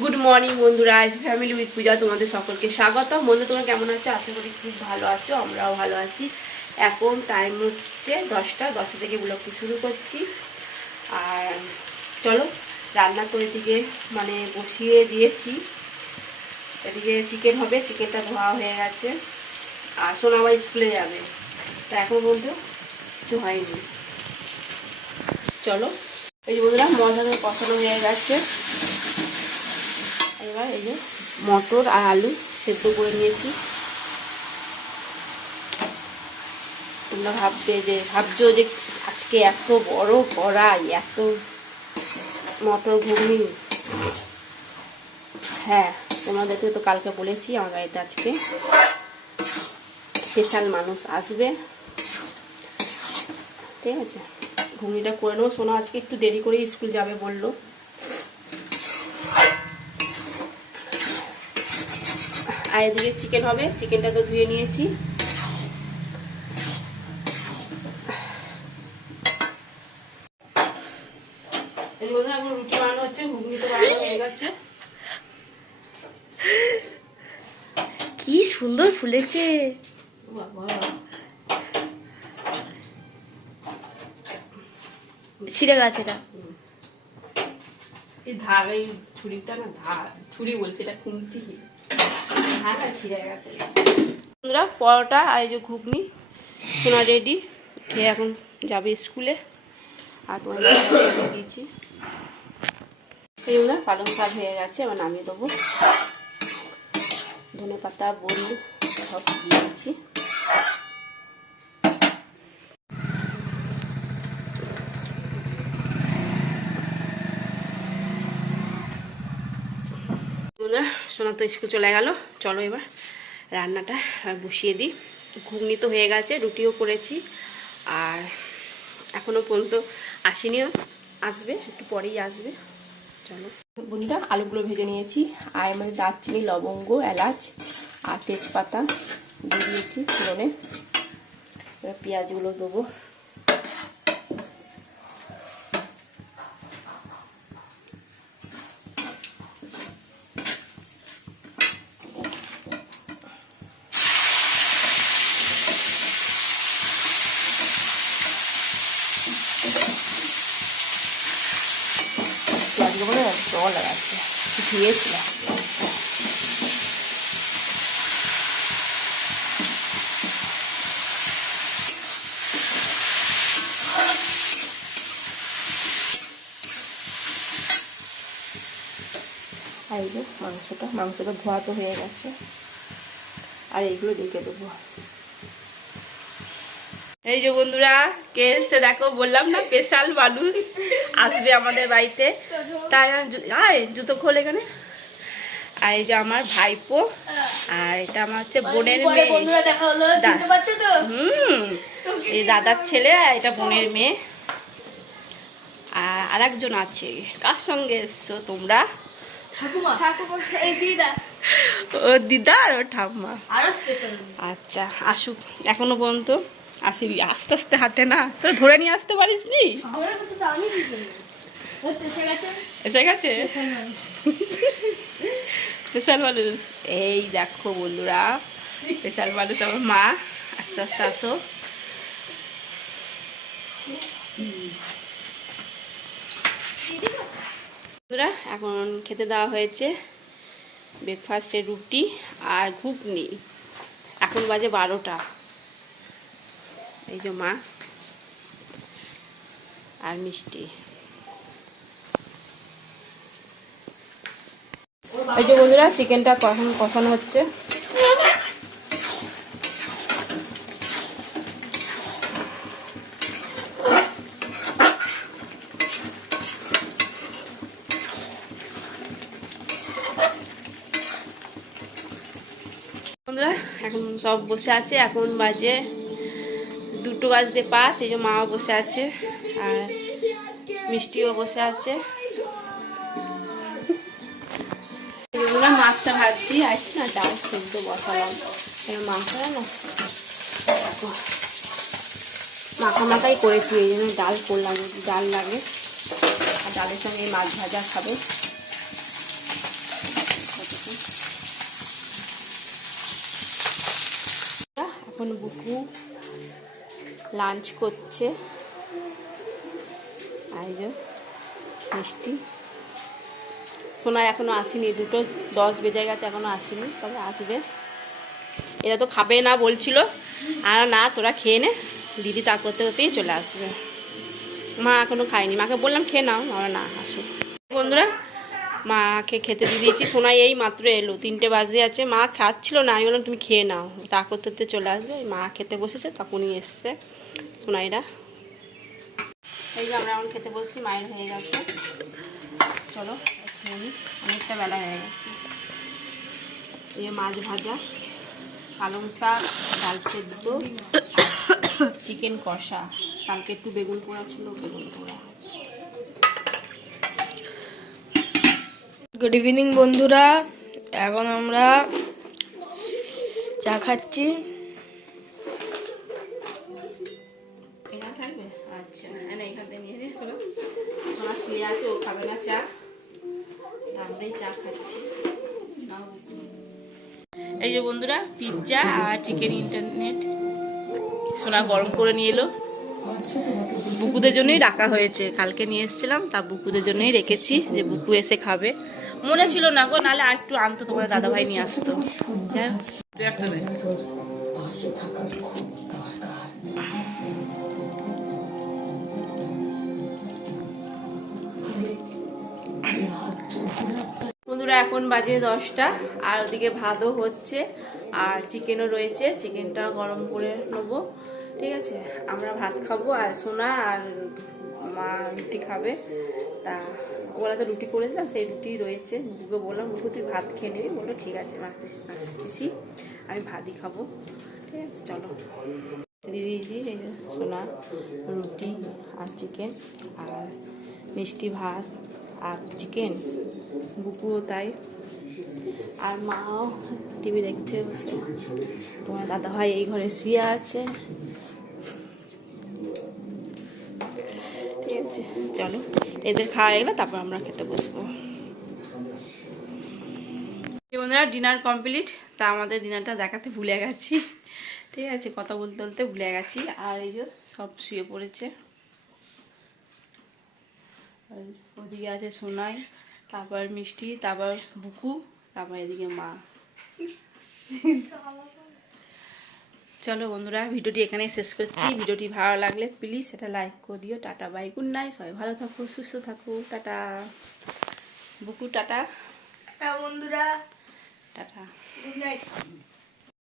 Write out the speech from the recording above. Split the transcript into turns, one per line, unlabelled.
Good morning বন্ধুরা family with Puja, তোমাদের সকলকে স্বাগত বন্ধু, তোমরা কেমন আছো? আশা করি খুব ভালো আছো, আমরাও ভালো আছি। এখন টাইম হচ্ছে দশটা দশটা থেকে ব্লগটি শুরু করছি। আর চলো, রান্না করে দিকে মানে বসিয়ে দিয়েছি। এদিকে চিকেন হবে চিকেনটা ধোয়া হয়ে গেছে। আর সোনা আবার স্কুলে যাবে। তা এখন বন্ধু, কিছু হয়নি। চলো, এই যে বন্ধুরা মশলা কষানো হয়ে গেছে। এবার এই যে মটর আর আলু সেদ্ধ করে নিয়েছি। তোমরা ভাববে যে, ভাবছ যে আজকে এত বড় কড়াই, এত মটর ঘুগনি। হ্যাঁ তোমাদেরকে তো কালকে বলেছি, আমার বাড়িতে আজকে স্পেশাল মানুষ আসবে। ঠিক আছে? ঘুগনিটা করে নেব। শোনো, আজকে একটু দেরি করে স্কুল যাবে বলল। আর এদিকে চিকেন হবে। চিকেনটা তো ধুয়ে নিয়েছি। এখন রুটি বানানো হচ্ছে ঘুগনি তো বানানো হয়ে গেছে।
কি সুন্দর ফুলেছে। ছিঁড়ে গেছে এটা।
এই ধার ছুরিটা না ধার ছুরি বলছে, এটা খুন্তি। ধারটা ছিঁড়ে গেছে। বন্ধুরা পরোটা আর এই যে ঘুগনি, সোনা রেডি, খেয়ে এখন যাবে স্কুলে। আর তোমার দিয়েছি। এই না পালং শাক হয়ে গেছে, এবার নামিয়ে দেবো। ধনে পাতা বড়ি, সব দিয়েছি। বন্ধুরা, সোনা তো স্কুল চলে গেল। চলো এবার রান্নাটা বসিয়ে দিই। ঘুগনি তো হয়ে গেছে, রুটিও করেছি, আর এখনও পর্যন্ত আসেনিও আসবে, একটু পরেই আসবে। চলো। বন্ধুরা, আলুগুলো ভেজে নিয়েছি, আর মধ্যে দারচিনি, লবঙ্গ, এলাচ, আর তেজপাতা দিয়ে দিয়েছি ফোড়নে। এবার পেঁয়াজগুলো দেবো পেঁয়াজগুলো না জল আছে ধুয়েছিলাম আর এই মাংসটা মাংসটা ধোয়া তো হয়ে গেছে। আর এইগুলো দেখে দেবো। এই যে বন্ধুরা কে এসছে দেখো বললাম না স্পেশাল মানুষ আসবে আমাদের বাড়িতে। তাই আয় জুতো খোল এখানে। আর এই যে আমার ভাইপো আর এটা আমার হচ্ছে বোনের মেয়ে।
দেখা হলো
চিনতে
পারছ তো?
হুম এই দাদার ছেলে আর এটা বোনের মেয়ে। আর আরেকজন আছে কার সঙ্গে এসছো তোমরা? ও দিদা আর ও ঠাম্মা। আচ্ছা আসুক এখনও পর্যন্ত। আসিবি আস্তে আস্তে হাঁটে না। তোরা ধরে নিয়ে আসতে পারিস নি?
এসে গেছে?
স্পেশাল মানুষ এই দেখো বন্ধুরা, স্পেশাল মানুষ আমার মা। আস্তে আস্তে আসো। বন্ধুরা, এখন খেতে দেওয়া হয়েছে ব্রেকফাস্টে রুটি আর ঘুগনি। এখন বাজে বারোটা। এই যে মা। আর মিষ্টি। এই যে বন্ধুরা, চিকেনটা কখন কষানো হচ্ছে? বন্ধুরা, এখন সব বসে আছে। এখন বাজে দুটো বাজতে পাঁচ, এই যে মাও বসে আছে আর মিষ্টিও বসে আছে। মাছটা ভাজছি আছে না ডাল সেদ্ধ বসালাম। মাছটা না মাখা মাখাই করেছি, এই জন্য ডাল করলাম ডাল লাগে। আর ডালের সঙ্গে মাছ ভাজা খাবে। এখন বুকু লাঞ্চ করছে। মিষ্টি। সোনা এখনও আসেনি, দুটো দশ বেজে গেছে, এখনও আসেনি, তবে আসবে। এরা তো খাবে না বলছিল। আর না, তোরা খেয়ে নে। দিদি তা করতে করতেই চলে আসবে। মা এখনও খায়নি। মাকে বললাম, খেয়ে নাও আমরা না আসুক। বন্ধুরা মাকে খেতে দিয়ে দিয়েছি। সোনাই এই মাত্র এলো। তিনটে বাজে আছে। মা খাচ্ছিল না। আমি বললাম, তুমি খেয়ে নাও। তা করতে করতে চলে আসবে। মা খেতে বসেছে, তখনই এসছে সোনাইরা। এই যে আমরা এখন খেতে বসছি, মায়ের হয়ে গেছে। চলো অনেকটা বেলা হয়ে গেছে। এই মাছ ভাজা, পালং শাক, ডাল সেদ্ধ, চিকেন কষা। কালকে একটু বেগুন পোড়া ছিল, বেগুন পোড়া।
গুড ইভিনিং বন্ধুরা। এখন আমরা চা খাচ্ছি।
আচ্ছা চা। খাচ্ছি। এই যে বন্ধুরা পিৎজা আর চিকেন ইন্টারনেট সোনা গরম করে নিয়ে এলো। বুকুদের জন্যই রাখা হয়েছে। কালকে নিয়ে এসেছিলাম, তা বুকুদের জন্যই রেখেছি যে বুকু এসে খাবে। মনে ছিল না গো নাহলে আর একটু আনতো তোমার দাদাভাই নিয়ে আসতো। বন্ধুরা এখন বাজে দশটা আর ওদিকে ভাতও হচ্ছে আর চিকেনও রয়েছে চিকেনটা গরম করে নেব ঠিক আছে? আমরা ভাত খাব আর সোনা আর মা রুটি খাবে তা ওরা তো রুটি করেছিলাম সেই রুটি রয়েছে। বুকুকে বললাম বুকু তুই ভাত খেয়ে নিবি? বলল, ঠিক আছে পিসি আমি ভাতই খাব। ঠিক আছে, চলো। এই সোনা রুটি আর চিকেন আর মিষ্টি ভাত আর চিকেন বুকুও তাই। আর মাও টিভি দেখছে বসে। তোমার দাদা ভাই এই ঘরে শুয়ে আছে। ঠিক আছে, চলো। এদের খাওয়া গেলে তারপর আমরা খেতে বসবো। বন্ধুরা ডিনার কমপ্লিট তা আমাদের ডিনারটা দেখাতে ভুলে গেছি। ঠিক আছে, কথা বলতে বলতে ভুলে গেছি। আর এই যে সব শুয়ে পড়েছে। ওদিকে আছে সোনাই, তারপর মিষ্টি, তারপর বুকু, তারপর এদিকে মা। চলো বন্ধুরা ভিডিওটি এখানে শেষ করছি। ভিডিওটি ভালো লাগলে প্লিজ এটা লাইক করে দিও। টাটা বাই গুড নাইট সবাই ভালো থাকো সুস্থ থাকো। টাটা। বুকু টাটা।
বন্ধুরা।
টাটা।
Good night